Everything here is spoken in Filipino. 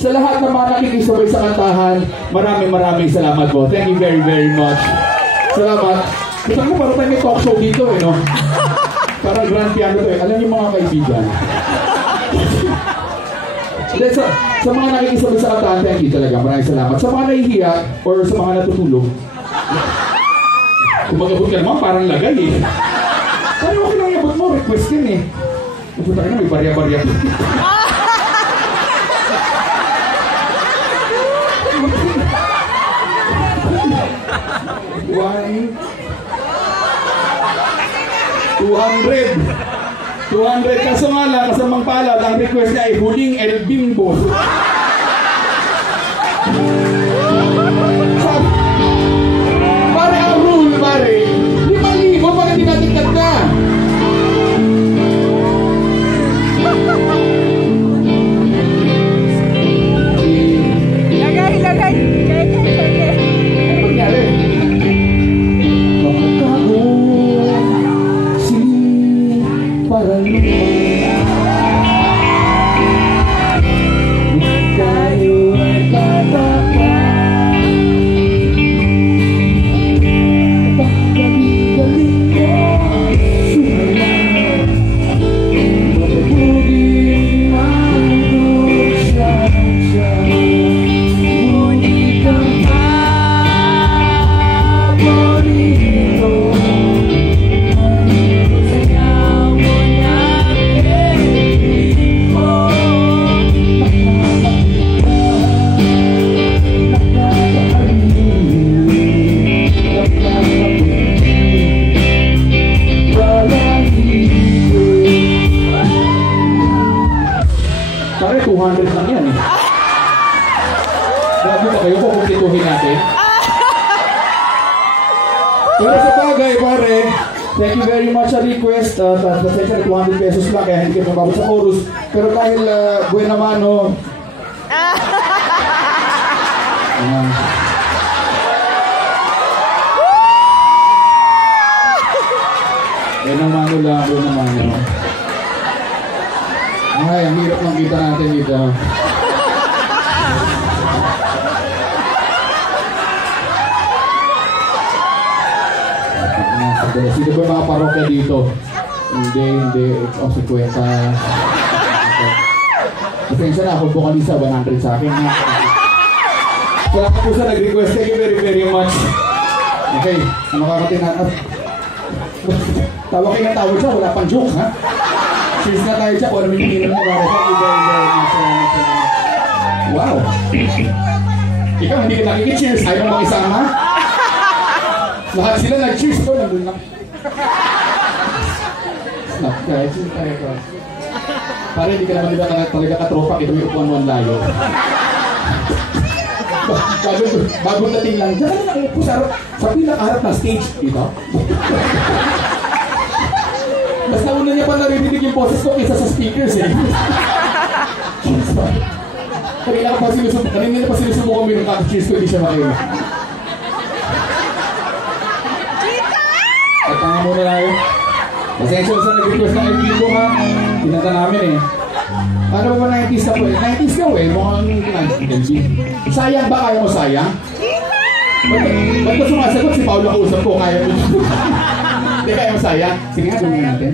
Sa lahat ng mga nakikisabay sa kantahan, maraming salamat po. Thank you very much. Salamat. Gusto ko parang tayo may talk show dito eh, no? Parang grand piano to eh. Alam niyo mga kaibigan. Sa mga nakikisabay sa kantahan, thank you talaga. Maraming salamat. Sa mga nahihiya or sa mga natutulog, kung mag-abot ka naman, parang lagay eh. Pero okay lang iabot mo, request yun eh. Mapunta ka na, may barya-barya. $200 kaso nga lang, kasamang palad, ang request niya ay huling El Bimbo. Pare, ang rule, pare, 5,000 pag hindi natigtad na. Lagay. Ano nangyari? Pare, 200 lang yan eh. Grabe ba kayo kung kumpituhin natin? Pero sa bagay, pare, thank you very much sa request. Pasensya na 200 pesos lang kaya hindi kayo mababot sa chorus. Pero dahil buena mano, buena mano lang, buena mano. Ay, ang hirap ng kita natin dito. Sino ba mga parokya dito? Hindi. O, 50. Pasensya na, kung bukalisa, 100 sa akin. Salamat po sa nag-request. Thank you very much. Okay, makakating na. Tawa kayo na tawag siya, wala pang joke, ha? Cheers na tayo siya, kung ano yung inom niya. Thank you very much. Wow! Ikaw, hindi ka nakikich-cheers. Ayaw mo makisama? Lahat sila nag-cheers ko. Nandun lang. Snap, guys. Para hindi ka naman talaga katropa. Ito may upuan-uan layo. Bagong dating lang. Diyan ka na nakiupo sa pinakaharap na stage. Dito. Mas nauna niya pa narinig yung boses ko kaysa sa speakers eh. Kanina pa sinusubukan mo yung kaka-cheers ko, hindi siya makinig. At nga muna tayo. Pasensya sa nag-request ng FB ko ha. Pinata namin eh. Ano ba 90s na po eh? 90s ka eh. Mukhang 90s. Sayang ba? Kaya mo sayang? Ba't ko sumasagot si Paolo kausap ko? Kaya mo. Hindi kaya mo sayang? Sige nga, gawin natin.